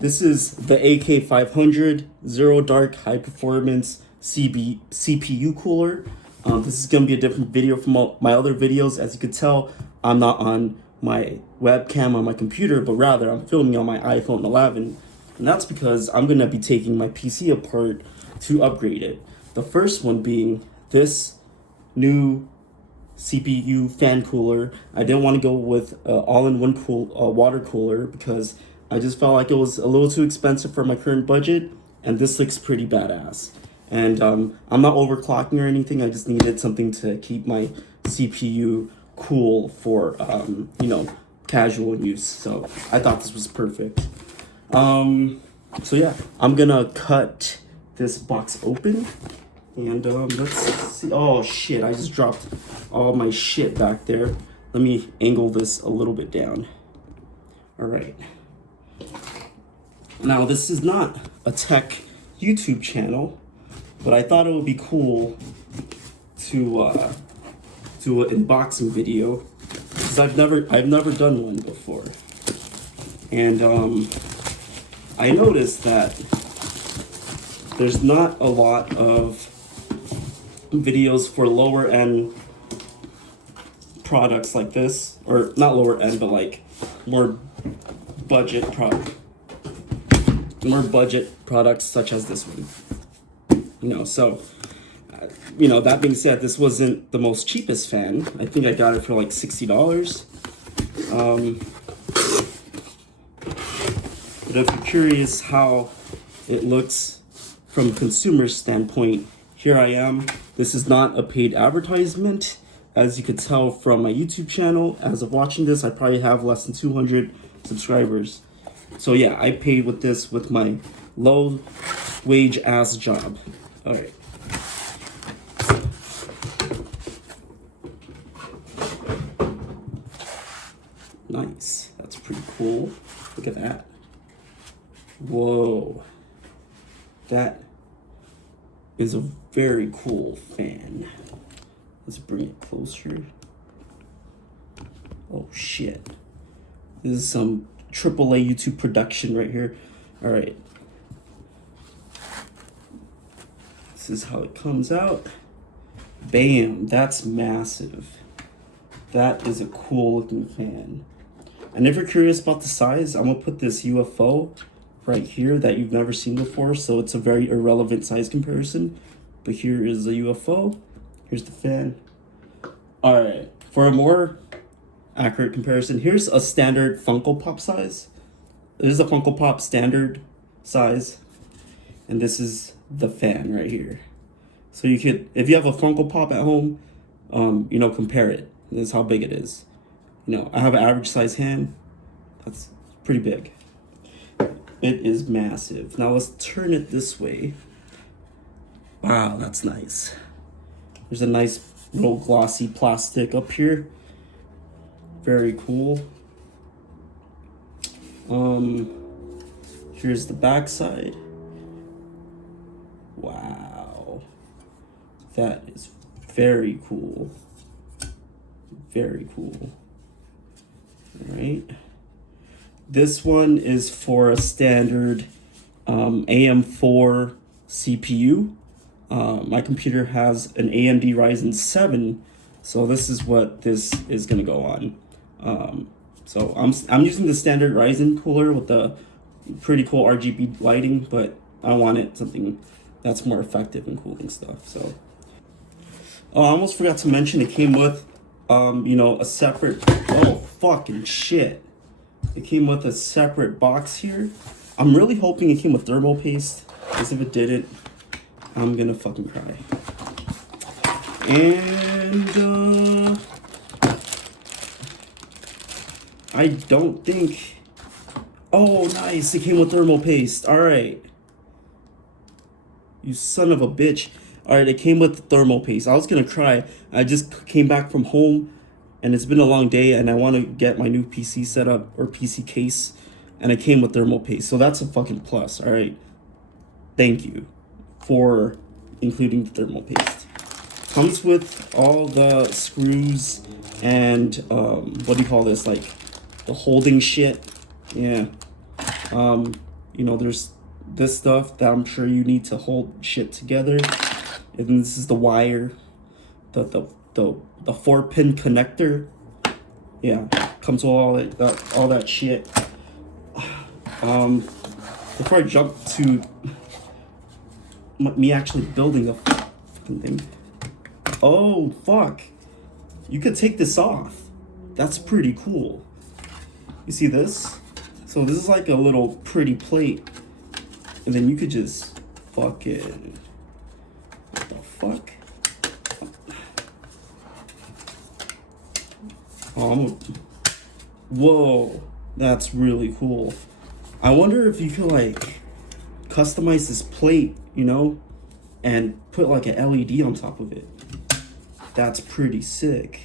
This is the AK500 Zero Dark High Performance CPU cooler. This is going to be a different video from all my other videos. As you can tell, I'm not on my webcam on my computer, but rather I'm filming on my iPhone 11. And that's because I'm going to be taking my PC apart to upgrade it. The first one being this new CPU fan cooler. I didn't want to go with all-in-one water cooler because I just felt like it was a little too expensive for my current budget, and this looks pretty badass. And I'm not overclocking or anything. I just needed something to keep my CPU cool for casual use. So I thought this was perfect. So yeah, I'm gonna cut this box open, and let's see. Oh shit! I just dropped all my shit back there. Let me angle this a little bit down. All right. Now, this is not a tech YouTube channel, but I thought it would be cool to do an unboxing video because I've never done one before, and I noticed that there's not a lot of videos for lower end products like this, or not lower end, but like more budget products such as this one. So that being said, this wasn't the most cheapest fan. I think I got it for like $60. But if you're curious how it looks from a consumer standpoint, here I am. This is not a paid advertisement. As you could tell from my YouTube channel, as of watching this, I probably have less than 200 subscribers. So yeah, I paid with this with my low wage ass job. All right. Nice. That's pretty cool. Look at that. Whoa. That is a very cool fan. Let's bring it closer. Oh shit. This is some AAA YouTube production right here. All right. This is how it comes out. Bam, that's massive. That is a cool looking fan. And if you're curious about the size, I'm gonna put this UFO right here that you've never seen before. So it's a very irrelevant size comparison. But here is the UFO. Here's the fan. All right, for a more accurate comparison, here's a standard Funko Pop size. This is a Funko Pop standard size, and this is the fan right here. So you could, if you have a Funko Pop at home, compare it. This is how big it is. I have an average size hand. That's pretty big. It is massive. Now let's turn it this way. Wow, that's nice. There's a nice little glossy plastic up here. Very cool. Here's the back side. Wow. That is very cool. Very cool. All right. This one is for a standard AM4 CPU. My computer has an AMD Ryzen 7, so this is what this is gonna go on. So I'm using the standard Ryzen cooler with the pretty cool RGB lighting, but I wanted something that's more effective in cooling stuff. So I almost forgot to mention it came with a separate, oh fucking shit. It came with a separate box here. I'm really hoping it came with thermal paste, because if it didn't, I'm gonna fucking cry. And I don't think, oh nice, it came with thermal paste. All right, you son of a bitch. All right, it came with thermal paste. I was gonna cry. I just came back from home and it's been a long day and I want to get my new PC set up, or PC case, and it came with thermal paste, so that's a fucking plus. All right, thank you for including the thermal paste. Comes with all the screws and what do you call this, like the holding shit. Yeah. You know, there's this stuff that I'm sure you need to hold shit together. And then this is the wire, the 4-pin connector. Yeah, comes with all that shit. Before I jump to me actually building a fucking thing. Oh fuck! You could take this off. That's pretty cool. You see this? So this is like a little pretty plate, and then you could just fucking, what the fuck? Whoa, that's really cool. I wonder if you could like customize this plate, you know, and put like an LED on top of it. That's pretty sick.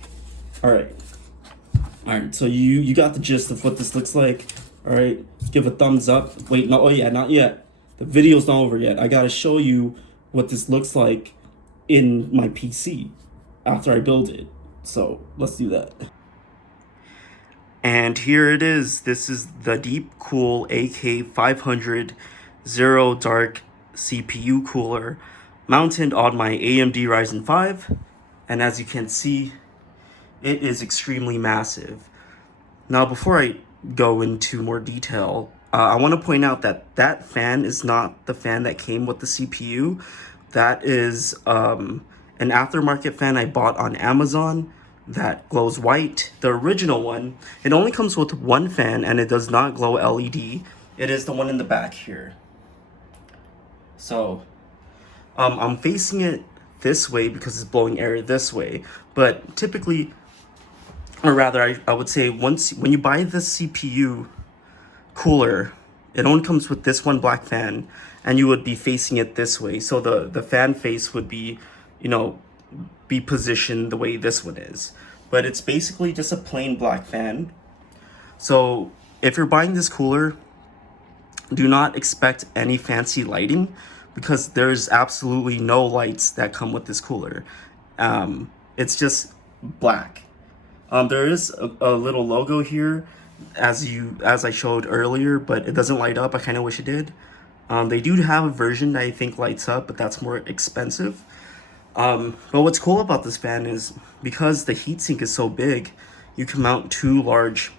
All right, so you got the gist of what this looks like. All right, give a thumbs up. Wait, no, oh yeah, not yet. The video's not over yet. I gotta show you what this looks like in my PC after I build it. So let's do that. And here it is. This is the DeepCool AK500 Zero Dark CPU cooler mounted on my AMD Ryzen 5. And as you can see, it is extremely massive. Now, before I go into more detail, I want to point out that that fan is not the fan that came with the CPU. That is an aftermarket fan I bought on Amazon that glows white. The original one, it only comes with one fan and it does not glow LED. It is the one in the back here. So I'm facing it this way because it's blowing air this way. But typically, or rather I would say when you buy the CPU cooler, it only comes with this one black fan and you would be facing it this way. So the fan face would be, you know, be positioned the way this one is. But it's basically just a plain black fan. So if you're buying this cooler, do not expect any fancy lighting because there's absolutely no lights that come with this cooler. It's just black. There is a little logo here as I showed earlier, but it doesn't light up. I kind of wish it did. They do have a version that I think lights up, but that's more expensive. But what's cool about this fan is because the heatsink is so big, you can mount two large,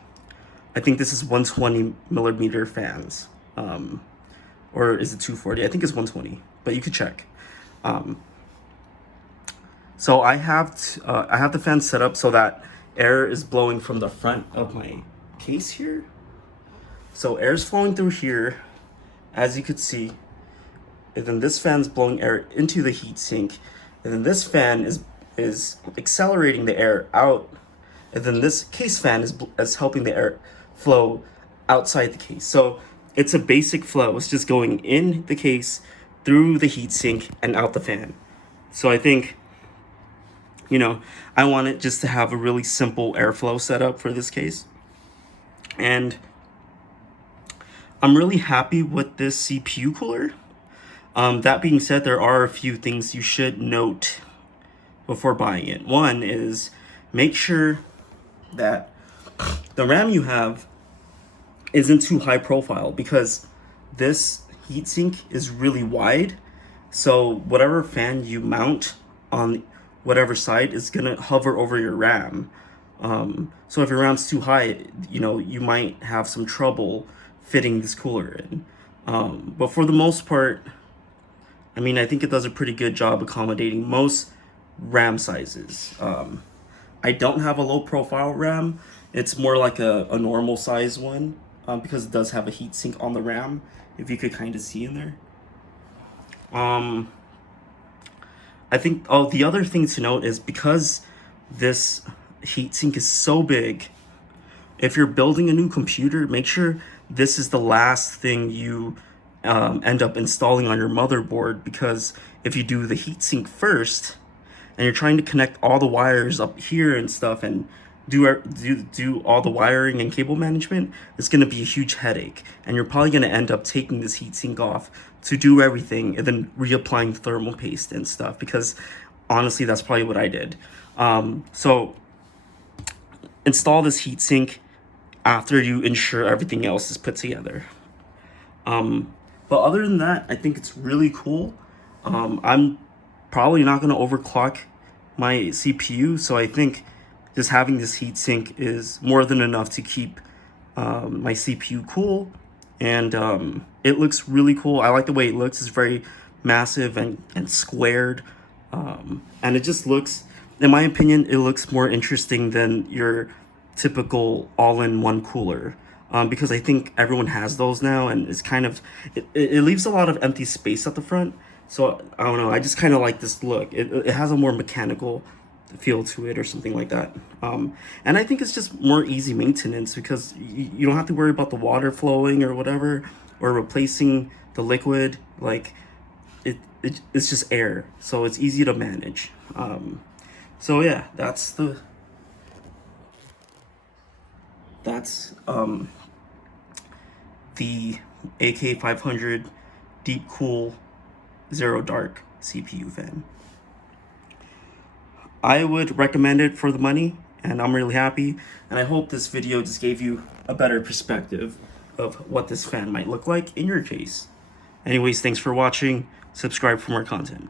I think this is 120 millimeter fans. Or is it 240? I think it's 120, but you could check. So I have the fan set up so that air is blowing from the front of my case here. So air is flowing through here, as you could see. And then this fan's blowing air into the heatsink. And then this fan is accelerating the air out. And then this case fan is helping the air flow outside the case. So it's a basic flow. It's just going in the case, through the heatsink, and out the fan. So I think, you know, I want it just to have a really simple airflow setup for this case. And I'm really happy with this CPU cooler. That being said, there are a few things you should note before buying it. One is make sure that the RAM you have isn't too high profile because this heatsink is really wide. So whatever fan you mount on whatever side is gonna hover over your RAM. So if your RAM's too high, you know, you might have some trouble fitting this cooler in. But for the most part, I mean, I think it does a pretty good job accommodating most RAM sizes. I don't have a low profile RAM. It's more like a normal size one because it does have a heatsink on the RAM, if you could kind of see in there. I think, the other thing to note is because this heatsink is so big, if you're building a new computer, make sure this is the last thing you end up installing on your motherboard, because if you do the heatsink first and you're trying to connect all the wires up here and stuff and do all the wiring and cable management, it's going to be a huge headache, and you're probably going to end up taking this heatsink off to do everything and then reapplying thermal paste and stuff, because honestly that's probably what I did. So install this heatsink after you ensure everything else is put together. But other than that, I think it's really cool. I'm probably not going to overclock my CPU, so I think just having this heatsink is more than enough to keep my CPU cool. And it looks really cool. I like the way it looks. It's very massive and squared. And it just looks, in my opinion, it looks more interesting than your typical all-in-one cooler. Because I think everyone has those now, and it's kind of, it leaves a lot of empty space at the front. So I don't know, I just kind of like this look. It has a more mechanical feel to it or something like that. And I think it's just more easy maintenance because you don't have to worry about the water flowing or whatever, or replacing the liquid. Like it's just air, so it's easy to manage. So yeah, that's the AK500 DeepCool Zero Dark CPU fan. I would recommend it for the money, and I'm really happy. And I hope this video just gave you a better perspective of what this fan might look like in your case. Anyways, thanks for watching. Subscribe for more content.